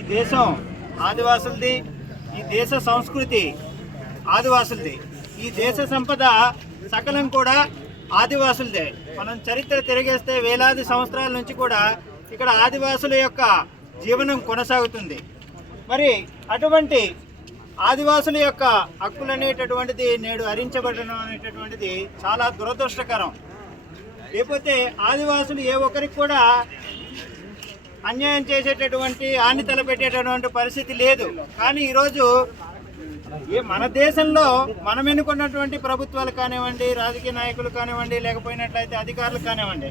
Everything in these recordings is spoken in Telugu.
ఈ దేశం ఆదివాసులది ఈ దేశ సంస్కృతి ఆదివాసులది. ఈ దేశ సంపద సకలం కూడా ఆదివాసులదే. మనం చరిత్ర తిరిగేస్తే వేలాది సంవత్సరాల నుంచి కూడా ఇక్కడ ఆదివాసుల యొక్క జీవనం కొనసాగుతుంది. మరి అటువంటి ఆదివాసుల యొక్క హక్కులు అనేటటువంటిది నేడు హరించబడడం అనేటటువంటిది చాలా దురదృష్టకరం. లేకపోతే ఆదివాసులు ఏ ఒక్కరికి కూడా అన్యాయం చేసేటటువంటి హాని తలపెట్టేటటువంటి పరిస్థితి లేదు. కానీ ఈరోజు ఈ మన దేశంలో మనం ఎన్నుకున్నటువంటి ప్రభుత్వాలు కానివ్వండి రాజకీయ నాయకులు కానివ్వండి లేకపోయినట్లయితే అధికారులు కానివ్వండి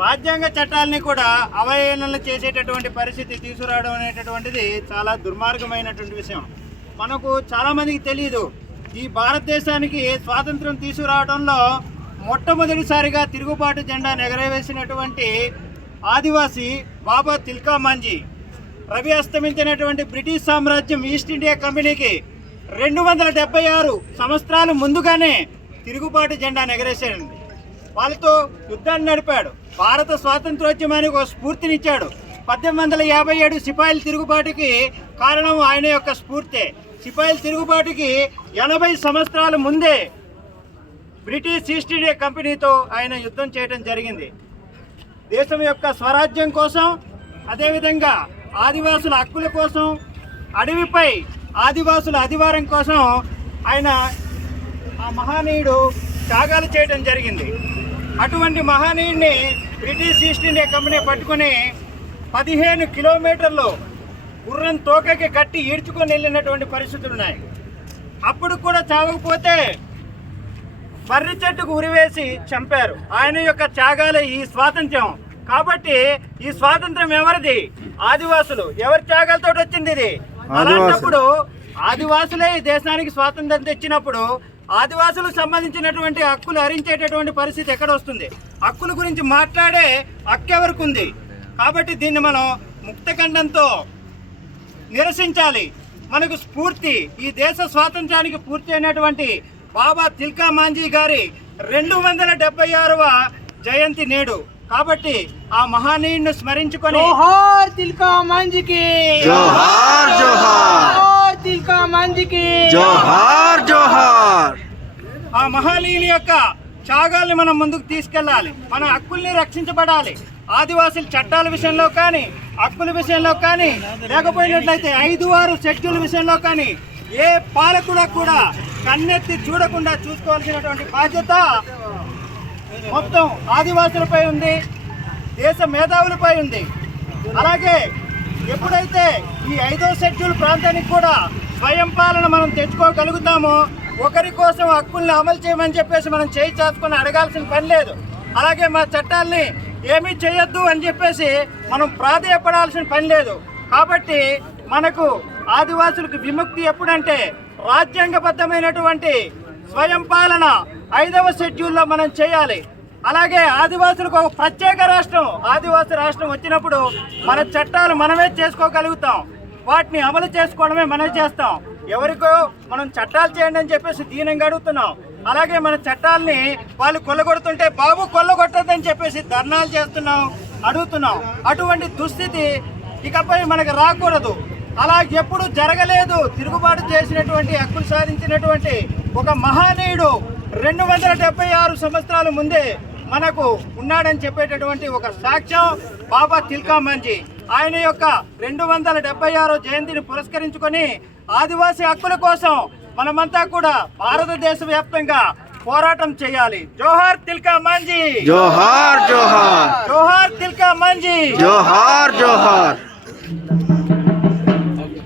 రాజ్యాంగ చట్టాలని కూడా అవహేళనలు చేసేటటువంటి పరిస్థితి తీసుకురావడం అనేటటువంటిది చాలా దుర్మార్గమైనటువంటి విషయం. మనకు చాలామందికి తెలియదు ఈ భారతదేశానికి స్వాతంత్రం తీసుకురావడంలో మొట్టమొదటిసారిగా తిరుగుబాటు జెండా ఎగరవేసినటువంటి ఆదివాసి బాబా తిల్కా మాంజీ. రవి అస్తమించినటువంటి బ్రిటిష్ సామ్రాజ్యం ఈస్ట్ ఇండియా కంపెనీకి రెండు వందల డెబ్బై ఆరు సంవత్సరాలు ముందుగానే తిరుగుబాటు జెండాను ఎగరేశాడండి. వాళ్ళతో యుద్ధాన్ని నడిపాడు. భారత స్వాతంత్రోద్యమానికి ఒక స్ఫూర్తినిచ్చాడు. పద్దెనిమిది వందల యాభై ఏడు సిపాయిల తిరుగుబాటుకి కారణం ఆయన యొక్క స్ఫూర్తే. సిపాయిల తిరుగుబాటుకి ఎనభై సంవత్సరాల ముందే బ్రిటిష్ ఈస్ట్ ఇండియా కంపెనీతో ఆయన యుద్ధం చేయడం జరిగింది. దేశం యొక్క స్వరాజ్యం కోసం అదేవిధంగా ఆదివాసుల హక్కుల కోసం అడవిపై ఆదివాసుల అధివారం కోసం ఆయన ఆ మహానీయుడు త్యాగాలు చేయడం జరిగింది. అటువంటి మహానీయుడిని బ్రిటిష్ ఈస్ట్ ఇండియా కంపెనీ పట్టుకుని పదిహేను కిలోమీటర్లు గుర్రం తోకకి కట్టి ఈడ్చుకొని వెళ్ళినటువంటి పరిస్థితులు ఉన్నాయి. అప్పుడు కూడా చావకపోతే మర్రి చెట్టుకు ఉరివేసి చంపారు. ఆయన యొక్క త్యాగాలే ఈ స్వాతంత్ర్యం. కాబట్టి ఈ స్వాతంత్రం ఎవరిది? ఆదివాసులు. ఎవరి త్యాగాలతో వచ్చింది ఇది? అలాంటప్పుడు ఆదివాసులే ఈ దేశానికి స్వాతంత్రం తెచ్చినప్పుడు ఆదివాసులకు సంబంధించినటువంటి హక్కులు హరించేటటువంటి పరిస్థితి ఎక్కడ వస్తుంది? హక్కుల గురించి మాట్లాడే హక్కు ఎవరికి ఉంది? కాబట్టి దీన్ని మనం ముక్తఖండంతో నిరసించాలి. మనకు స్ఫూర్తి ఈ దేశ స్వాతంత్రానికి పూర్తి అయినటువంటి బాబా తిల్కా మాంజీ గారి రెండు వందల డెబ్బై ఆరవ జయంతి నేడు. కాబట్టి ఆ మహానీయుడిని స్మరించుకొని జోహార్ తిల్కా మాంజీకి! జోహార్! జోహార్ తిల్కా మాంజీకి! జోహార్ జోహార్! ఆ మహానీయుని యొక్క త్యాగాల్ని మనం ముందుకు తీసుకెళ్ళాలి. మన హక్కుల్ని రక్షించబడాలి. ఆదివాసుల చట్టాల విషయంలో కానీ హక్కుల విషయంలో కానీ లేకపోయినట్లయితే ఐదు ఆరు షెడ్యూల్ విషయంలో కానీ ఏ పాలకుడా కూడా కన్నెత్తి చూడకుండా చూసుకోవాల్సినటువంటి బాధ్యత మొత్తం ఆదివాసులపై ఉంది దేశ మేధావులపై ఉంది. అలాగే ఎప్పుడైతే ఈ ఐదో షెడ్యూల్ ప్రాంతానికి కూడా స్వయం పాలన మనం తెచ్చుకోగలుగుతామో ఒకరి కోసం హక్కుల్ని అమలు చేయమని చెప్పేసి మనం చేయి చేసుకుని అడగాల్సిన పని లేదు. అలాగే మా చట్టాల్ని ఏమీ చేయొద్దు అని చెప్పేసి మనం ప్రాధేయపడాల్సిన పని లేదు. కాబట్టి మనకు ఆదివాసులకు విముక్తి ఎప్పుడంటే రాజ్యాంగబద్ధమైనటువంటి స్వయం పాలన ఐదవ షెడ్యూల్లో మనం చేయాలి. అలాగే ఆదివాసులకు ఒక ప్రత్యేక రాష్ట్రం ఆదివాసి రాష్ట్రం వచ్చినప్పుడు మన చట్టాలు మనమే చేసుకోగలుగుతాం. వాటిని అమలు చేసుకోవడమే మనం చేస్తాం. ఎవరికో మనం చట్టాలు చేయండి అని చెప్పేసి దీనంగా అడుగుతున్నాం. అలాగే మన చట్టాలని వాళ్ళు కొల్లగొడుతుంటే బాబు కొల్లగొట్టద్దని చెప్పేసి ధర్నాలు చేస్తున్నాం అడుగుతున్నాం. అటువంటి దుస్థితి ఇకపై మనకు రాకూడదు. అలా ఎప్పుడు జరగలేదు. తిరుగుబాటు చేసినటువంటి హక్కులు సాధించినటువంటి ఒక మహానీయుడు రెండు వందల డెబ్బై ఆరు సంవత్సరాల ముందే మనకు ఉన్నాడని చెప్పేటటువంటి ఒక సాక్ష్యం బాబా తిల్కా మంజీ ఆయన యొక్క రెండు వందల డెబ్బై ఆరు జయంతిని పురస్కరించుకొని ఆదివాసీ హక్కుల కోసం మనమంతా కూడా భారతదేశ వ్యాప్తంగా పోరాటం చేయాలి. జోహార్ తిల్కా మంజీ జోహార్ జోహార్! జోహార్ తిల్కా మంజీ జోహార్ జోహార్!